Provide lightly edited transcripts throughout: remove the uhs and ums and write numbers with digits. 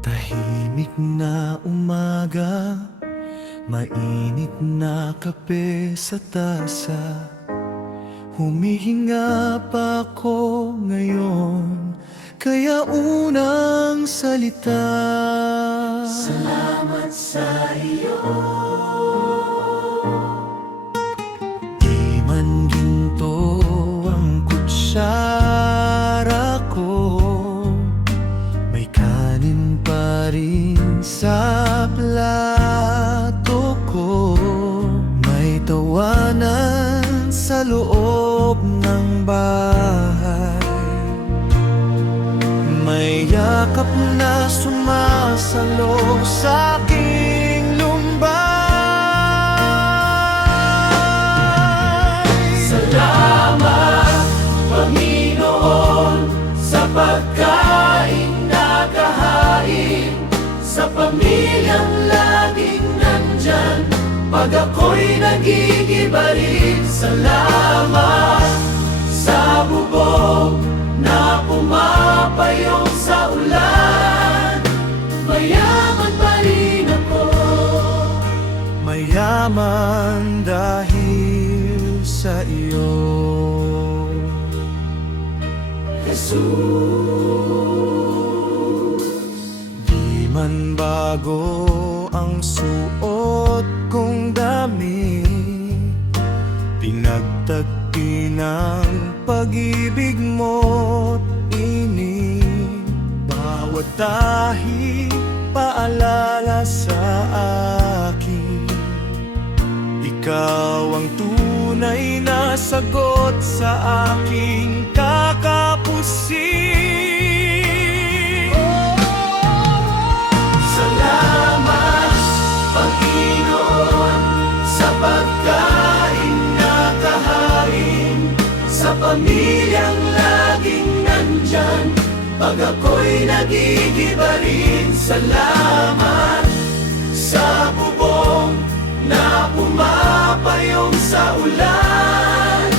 Tahimik na umaga, mainit na kape sa tasa. Humihinga pa ako ngayon, kaya unang salita. Salamat sa iyo. Di man ginto ang kutsara ko, may kanin pa rin sa plato ko. May tawanan sa loob ng bahay, may yakap na sumasalo sa aking lumbay. Salamat, Panginoon, sa pagkain na kahain, sa pamilyang laging nandyan pag ako'y nagigibarin. Salamat sa bubong na pumapayong sa ulan, mayaman pa rin ako. Mayaman dahil sa iyo, Jesus. Di man bago ang suot kong damit, pinagtagpi ng pag-ibig mo't init. Bawat tahi paalala sa akin, ikaw ang tunay na sagot sa aking kakapusin. Salamat, Panginoon, sa pagkain na kahain, sa pamilyang laging nandyan pag ako'y nagigibarin. Salamat sa bubong na pumapayong sa ulan,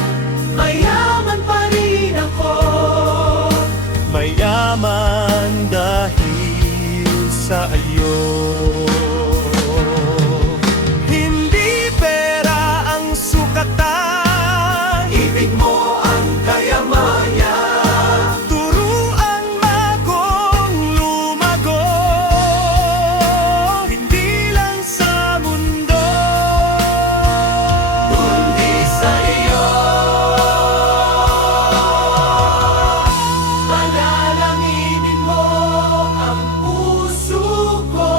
mayaman pa rin ako. Mayaman dahil sa iyo. Hindi pera ang sukatan, ibig mo ang kayamanan. Turuan magong lumago, hindi lang sa mundo, kundi sa iyo. Panalanginin mo ang puso ko,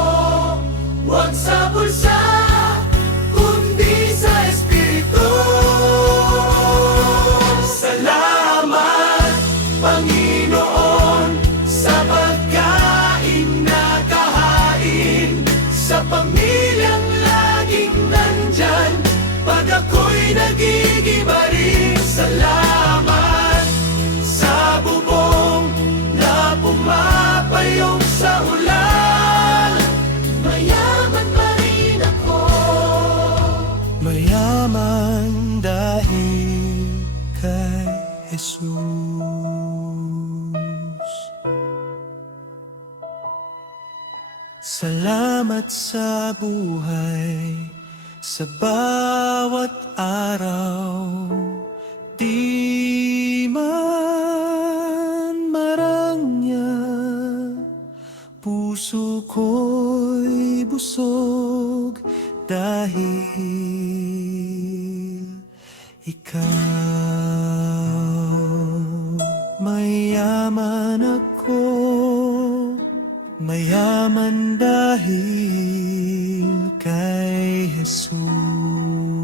huwag sa bulsa, kundi sa espiritu. Salamat, Panginoon, sa pagkain na kahain, sa pamilyang laging nandyan pag ako'y nagigibarin. Salamat sa bubong na pumapayong sa ulan, mayaman pa rin ako. Mayaman dahil kay Jesus. Salamat sa buhay, sa bawat araw. Di man marangya, puso ko'y busog dahil ikaw. Mayaman ako, mayaman dahil kay Jesus.